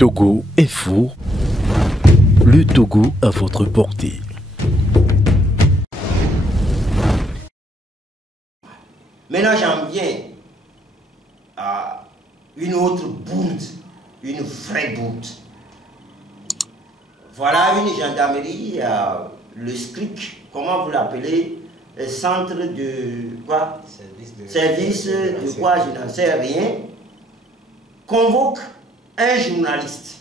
Togo Info, le Togo à votre portée. Maintenant, j'en viens à une autre bourde, une vraie bourde. Voilà une gendarmerie, le SCRIC, comment vous l'appelez, centre de quoi? Service de quoi, je n'en sais rien, convoque un journaliste.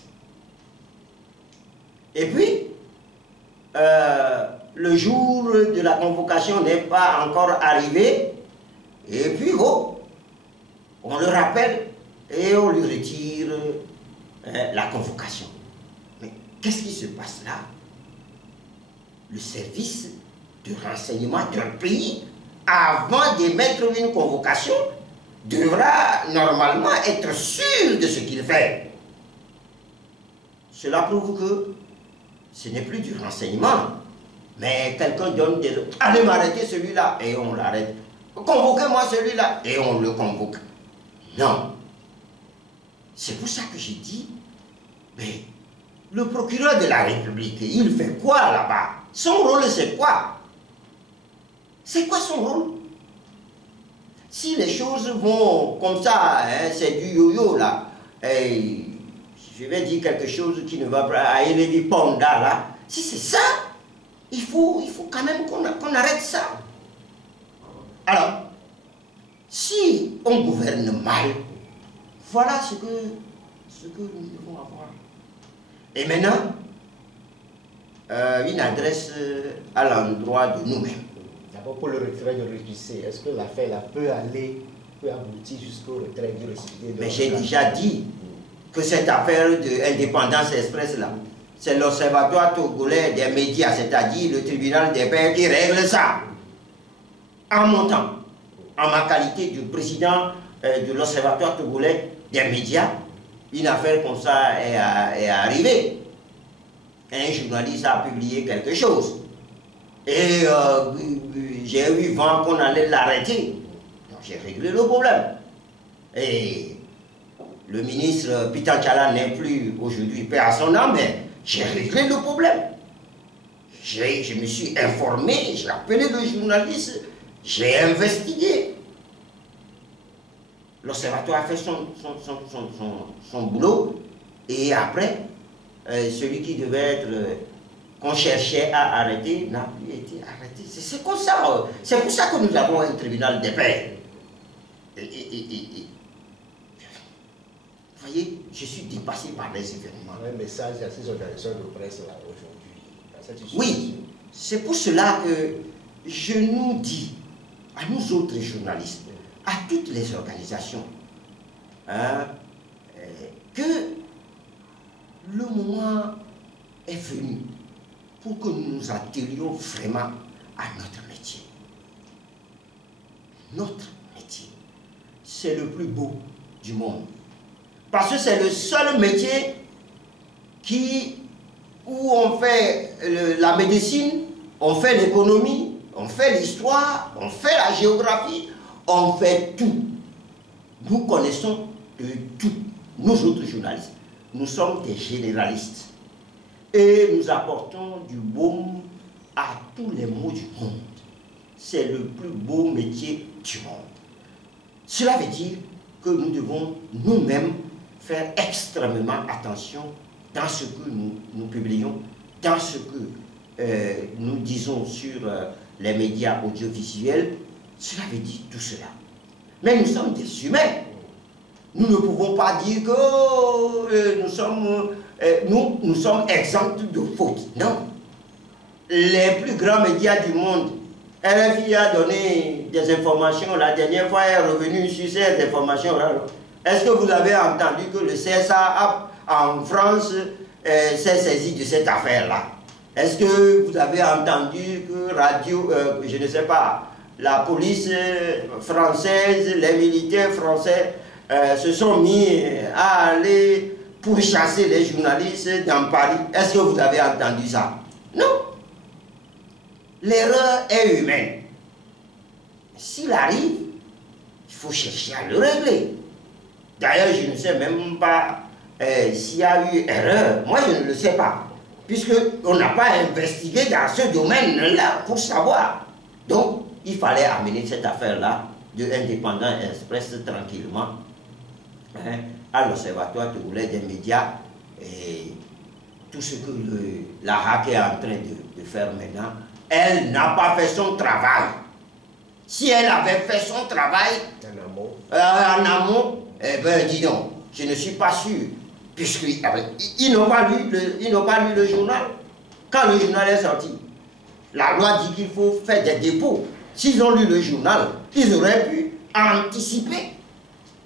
Et puis, le jour de la convocation n'est pas encore arrivé, et puis, oh, on le rappelle et on lui retire la convocation. Mais qu'est-ce qui se passe là? Le service de renseignement d'un pays, avant d'émettre une convocation, devra normalement être sûr de ce qu'il fait. Cela prouve que ce n'est plus du renseignement, mais quelqu'un donne des ordres. Allez m'arrêter celui-là, et on l'arrête. Convoquez-moi celui-là, et on le convoque. Non. C'est pour ça que j'ai dit, mais le procureur de la République, il fait quoi là-bas? Son rôle, c'est quoi? C'est quoi son rôle? Si les choses vont comme ça, hein, c'est du yo-yo là, et je vais dire quelque chose qui ne va pas à Elevi Ponda là, si c'est ça, il faut quand même qu'on arrête ça. Alors, si on gouverne mal, voilà ce que nous devons avoir. Et maintenant, une adresse à l'endroit de nous-mêmes. D'abord, pour le retrait de l'UTC, est-ce que l'affaire peut aboutir jusqu'au retrait du récipient? Mais j'ai déjà dit que cette affaire de Indépendance Express là, c'est l'Observatoire togolais des médias, c'est-à-dire le tribunal des pairs qui règle ça. En mon temps, en ma qualité de président de l'Observatoire togolais des médias, une affaire comme ça est arrivée. Un journaliste a publié quelque chose. Et j'ai eu vent qu'on allait l'arrêter. Donc j'ai réglé le problème. Et le ministre Pitanchala n'est plus aujourd'hui, paix à son âme, mais j'ai réglé le problème. Je me suis informé, j'ai appelé le journaliste, j'ai investigué. L'observatoire a fait son boulot, et après, celui qui devait être, qu'on cherchait à arrêter, n'a plus été arrêté. C'est comme ça. C'est pour ça que nous avons un tribunal des pairs. Vous voyez, je suis dépassé par les événements. Un message à ces organisations de presse là aujourd'hui. Oui, c'est pour cela que je nous dis, à nous autres journalistes, à toutes les organisations, hein, que le moment est venu pour que nous nous attelions vraiment à notre métier. Notre métier, c'est le plus beau du monde. Parce que c'est le seul métier où on fait la médecine, on fait l'économie, on fait l'histoire, on fait la géographie, on fait tout. Nous connaissons de tout. Nous autres journalistes, nous sommes des généralistes. Et nous apportons du baume à tous les maux du monde. C'est le plus beau métier du monde. Cela veut dire que nous devons nous-mêmes faire extrêmement attention dans ce que nous publions, dans ce que nous disons sur les médias audiovisuels. Cela veut dire tout cela. Mais nous sommes des humains. Nous ne pouvons pas dire que nous sommes exempts de fautes. Non. Les plus grands médias du monde, RFI a donné des informations. La dernière fois, elle est revenue sur ces informations. Est-ce que vous avez entendu que le CSA en France s'est saisi de cette affaire-là? Est-ce que vous avez entendu que je ne sais pas, la police française, les militaires français se sont mis à aller pourchasser les journalistes dans Paris? Est-ce que vous avez entendu ça? Non. L'erreur est humaine. S'il arrive, il faut chercher à le régler. D'ailleurs, je ne sais même pas s'il y a eu erreur, moi je ne le sais pas. Puisqu'on n'a pas investigué dans ce domaine-là pour savoir. Donc, il fallait amener cette affaire-là de Indépendant Express tranquillement à l'Observatoire togolais des médias. Et tout ce que la HAC est en train de faire maintenant, elle n'a pas fait son travail. Si elle avait fait son travail en amont, eh bien, dis donc, je ne suis pas sûr. Puisqu'ils n'ont pas lu le journal. Quand le journal est sorti, la loi dit qu'il faut faire des dépôts. S'ils ont lu le journal, ils auraient pu anticiper,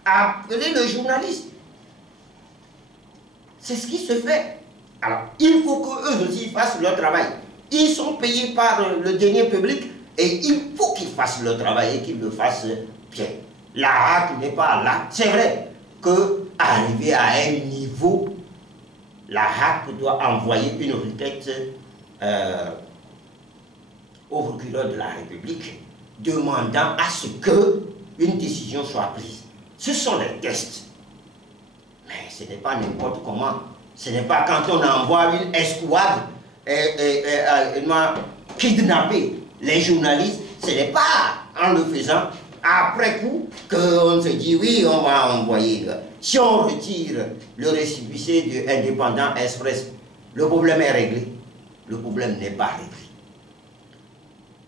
appeler le journaliste. C'est ce qui se fait. Alors, il faut qu'eux aussi fassent leur travail. Ils sont payés par le denier public et il faut qu'ils fassent leur travail et qu'ils le fassent bien. La HAC n'est pas là. C'est vrai qu'arriver à un niveau, la HAC doit envoyer une requête au procureur de la République demandant à ce qu'une décision soit prise. Ce sont les tests. Mais ce n'est pas n'importe comment. Ce n'est pas quand on envoie une escouade kidnapper les journalistes. Ce n'est pas en le faisant après coup qu'on se dit oui, on va envoyer. Si on retire le récépissé de Indépendant Express, le problème est réglé. Le problème n'est pas réglé.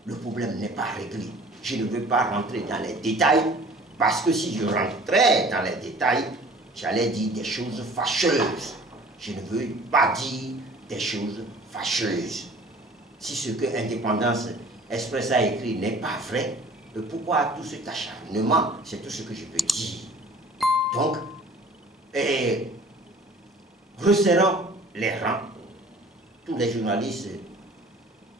Le problème n'est pas réglé. Je ne veux pas rentrer dans les détails, parce que si je rentrais dans les détails, j'allais dire des choses fâcheuses. Je ne veux pas dire des choses fâcheuses. Si ce que Indépendance Express a écrit n'est pas vrai, pourquoi tout cet acharnement? C'est tout ce que je peux dire. Donc, resserrons les rangs. Tous les journalistes,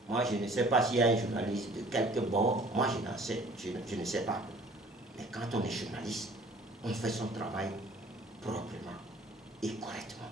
moi je ne sais pas s'il y a un journaliste de quelque bord, moi je n'en sais, je ne sais pas. Mais quand on est journaliste, on fait son travail proprement et correctement.